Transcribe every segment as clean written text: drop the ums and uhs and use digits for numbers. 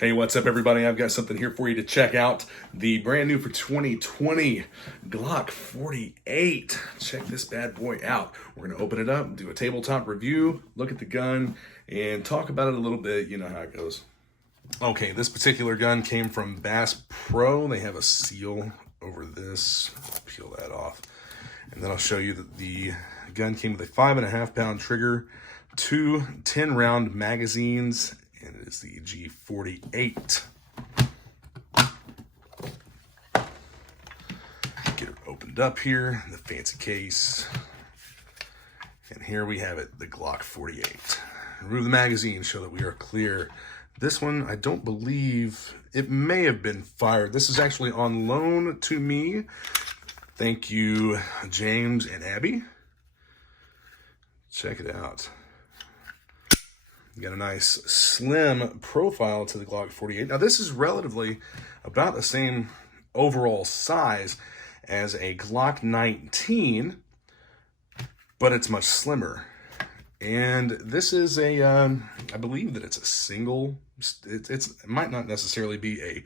Hey, what's up, everybody? I've got something here for you to check out. The brand new for 2020 Glock 48. Check this bad boy out. We're going to open it up, do a tabletop review, look at the gun, and talk about it a little bit. You know how it goes. Okay, this particular gun came from Bass Pro. They have a seal over this. Peel that off. And then I'll show you that the gun came with a 5.5 pound trigger, two 10-round magazines, and it is the G48. Get it opened up here, the fancy case. And here we have it, the Glock 48. Remove the magazine, show that we are clear. This one, I don't believe, it may have been fired. This is actually on loan to me. Thank you, James and Abby. Check it out. You got a nice slim profile to the Glock 48. Now this is relatively about the same overall size as a Glock 19, but it's much slimmer. And this is a, I believe that it's a single, it might not necessarily be a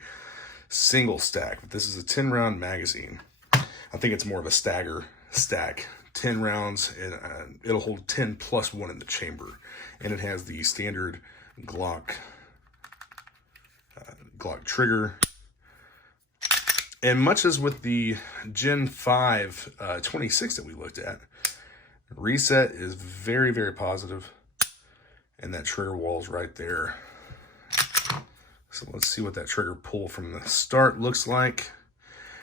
single stack, but this is a 10-round magazine. I think it's more of a stagger stack. 10 rounds, and it'll hold 10 plus 1 in the chamber. And it has the standard Glock trigger. And much as with the Gen 5 26 that we looked at, reset is very, very positive. And that trigger wall's right there. So let's see what that trigger pull from the start looks like.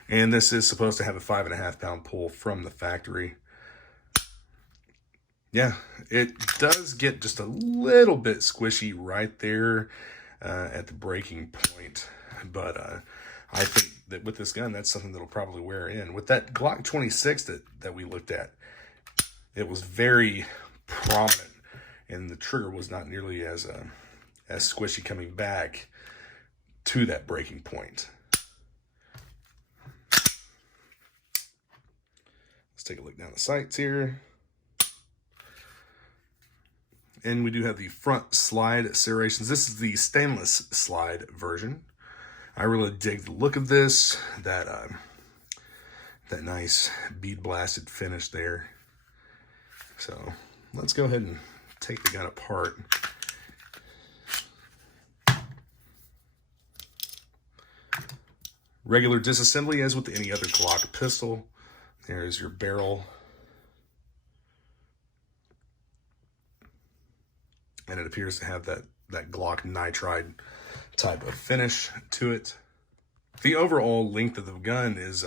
And this is supposed to have a 5.5 pound pull from the factory. Yeah, it does get just a little bit squishy right there at the breaking point. But I think that with this gun, that's something that'll probably wear in. With that Glock 26 that we looked at, it was very prominent, and the trigger was not nearly as squishy coming back to that breaking point. Let's take a look down the sights here. And we do have the front slide serrations. This is the stainless slide version. I really dig the look of this. That nice bead blasted finish there. So let's go ahead and take the gun apart. Regular disassembly as with any other Glock pistol. There's your barrel. And it appears to have that Glock nitride type of finish to it. The overall length of the gun is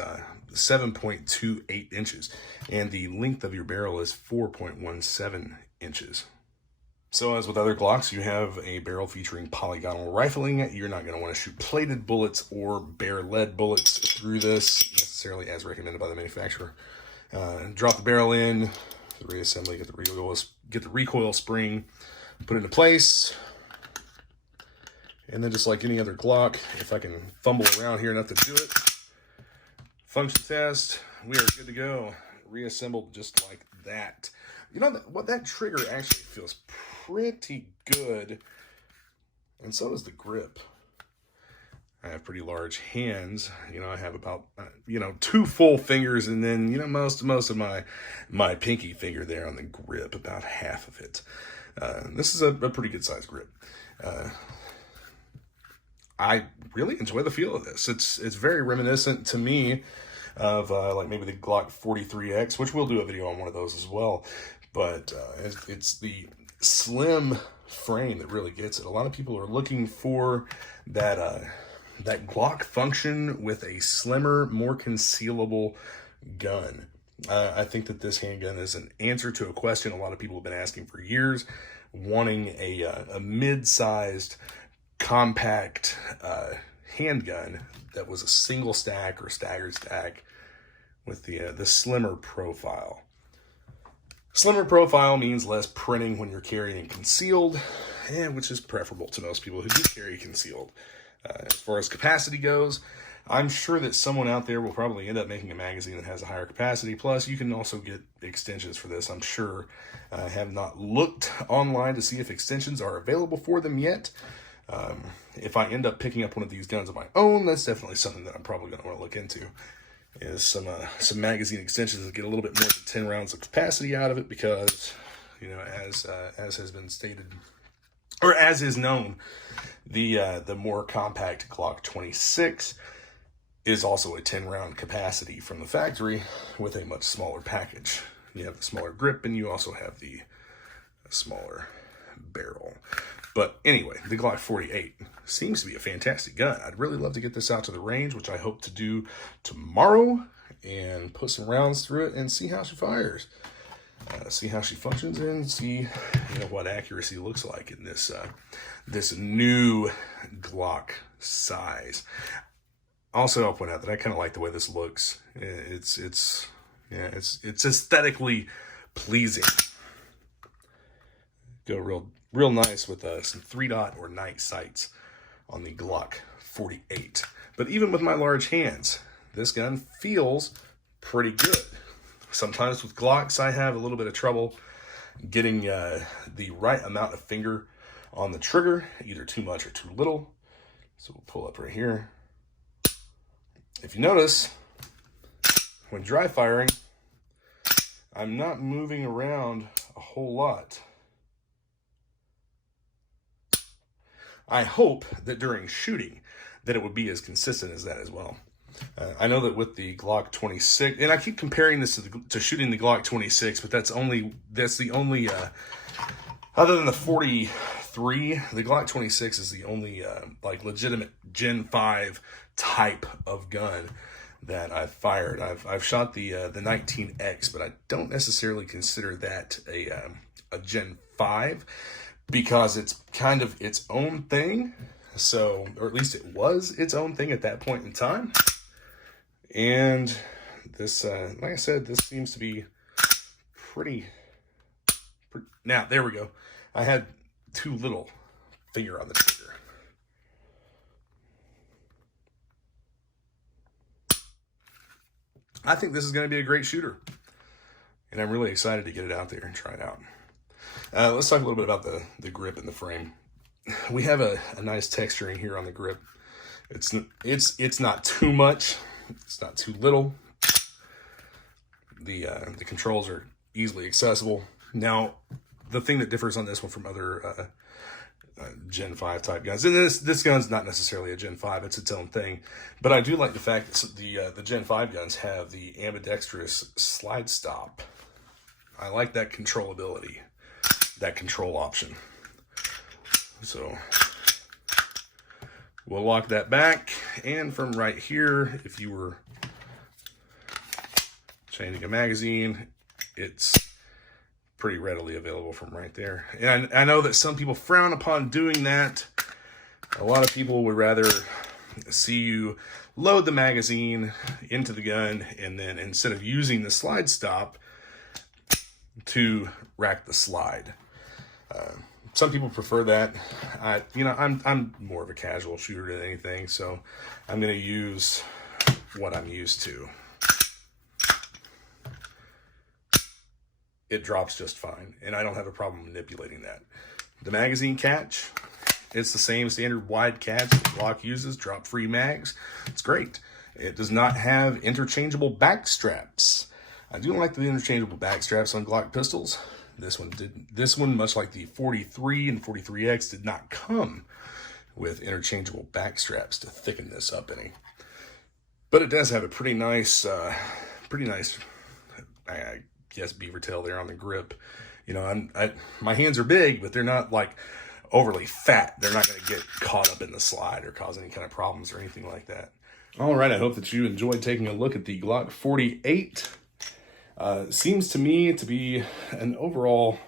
7.28 inches, and the length of your barrel is 4.17 inches. So as with other Glocks, you have a barrel featuring polygonal rifling. You're not going to want to shoot plated bullets or bare lead bullets through this, necessarily as recommended by the manufacturer. Drop the barrel in, the reassembly, get the recoil spring, put it into place, and then just like any other Glock, if I can fumble around here enough to do it, function test, we are good to go. Reassembled just like that. You know what, that trigger actually feels pretty good, and so does the grip. I have pretty large hands. You know, I have about 2 full fingers, and then most of my pinky finger there on the grip, about half of it. This is a pretty good size grip. I really enjoy the feel of this. It's very reminiscent to me of like maybe the Glock 43X, which we'll do a video on one of those as well. But it's the slim frame that really gets it. A lot of people are looking for that Glock function with a slimmer, more concealable gun. I think that this handgun is an answer to a question a lot of people have been asking for years, wanting a mid-sized, compact handgun that was a single stack or staggered stack with the slimmer profile. Slimmer profile means less printing when you're carrying concealed, and which is preferable to most people who do carry concealed. As far as capacity goes, I'm sure that someone out there will probably end up making a magazine that has a higher capacity. Plus, you can also get extensions for this, I'm sure. I have not looked online to see if extensions are available for them yet. If I end up picking up one of these guns on my own, that's definitely something that I'm probably going to want to look into. Is some magazine extensions that get a little bit more than 10 rounds of capacity out of it, because, you know, as has been stated, or as is known, the more compact Glock 26 is also a 10-round capacity from the factory with a much smaller package. You have the smaller grip, and you also have the smaller barrel. But anyway, the Glock 48 seems to be a fantastic gun. I'd really love to get this out to the range, which I hope to do tomorrow, and put some rounds through it and see how she fires. See how she functions, and see, you know, what accuracy looks like in this this new Glock size. Also, I'll point out that I kind of like the way this looks. It's aesthetically pleasing. Go real nice with some 3-dot or night sights on the Glock 48. But even with my large hands, this gun feels pretty good. Sometimes with Glocks, I have a little bit of trouble getting the right amount of finger on the trigger, either too much or too little. So we'll pull up right here. If you notice, when dry firing, I'm not moving around a whole lot. I hope that during shooting that it would be as consistent as that as well. I know that with the Glock 26, and I keep comparing this to shooting the Glock 26, but that's the only other than the 43, the Glock 26 is the only like legitimate Gen 5 type of gun that I've fired. I've shot the 19X, but I don't necessarily consider that a Gen 5, because it's kind of its own thing. So, or at least it was its own thing at that point in time. And this, like I said, this seems to be pretty. Now, there we go. I had too little finger on the trigger. I think this is going to be a great shooter, and I'm really excited to get it out there and try it out. Let's talk a little bit about the grip and the frame. We have a nice texturing here on the grip. It's not too much. It's not too little. The controls are easily accessible. Now, the thing that differs on this one from other Gen 5 type guns, and this gun's not necessarily a Gen 5, it's its own thing, but I do like the fact that the Gen 5 guns have the ambidextrous slide stop. I like that controllability, that control option. So we'll lock that back, and from right here, if you were changing a magazine, it's pretty readily available from right there. And I know that some people frown upon doing that. A lot of people would rather see you load the magazine into the gun, and then instead of using the slide stop, to rack the slide. Some people prefer that. I'm more of a casual shooter than anything, so I'm going to use what I'm used to. It drops just fine, and I don't have a problem manipulating that. The magazine catch, it's the same standard wide catch that Glock uses, drop-free mags. It's great. It does not have interchangeable back straps. I do like the interchangeable back straps on Glock pistols. This one did. This one, much like the 43 and 43X, did not come with interchangeable back straps to thicken this up any. But it does have a pretty nice, I guess, beaver tail there on the grip. You know, my hands are big, but they're not like overly fat. They're not going to get caught up in the slide or cause any kind of problems or anything like that. All right, I hope that you enjoyed taking a look at the Glock 48. Seems to me to be an overall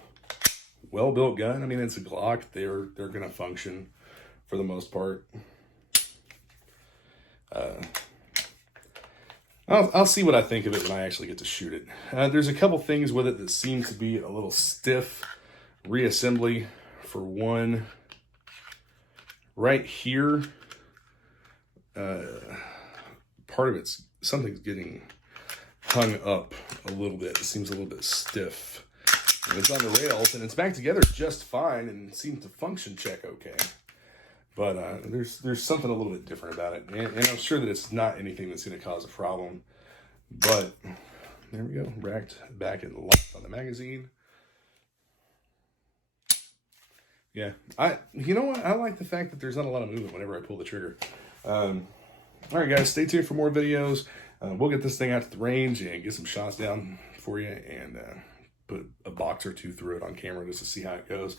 well-built gun. I mean, it's a Glock. They're going to function for the most part. I'll see what I think of it when I actually get to shoot it. There's a couple things with it that seem to be a little stiff. Reassembly, for one. Right here, part of something's getting hung up a little bit. It seems a little bit stiff. And it's on the rails, and it's back together just fine and seems to function check okay. But there's something a little bit different about it. And I'm sure that it's not anything that's going to cause a problem. But there we go. Racked back and locked on the magazine. Yeah. You know what? I like the fact that there's not a lot of movement whenever I pull the trigger. All right, guys. Stay tuned for more videos. We'll get this thing out to the range and get some shots down for you and put a box or two through it on camera just to see how it goes.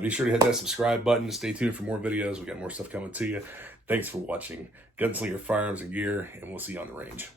Be sure to hit that subscribe button to stay tuned for more videos. We got more stuff coming to you. Thanks for watching Gunslinger Firearms and Gear, and we'll see you on the range.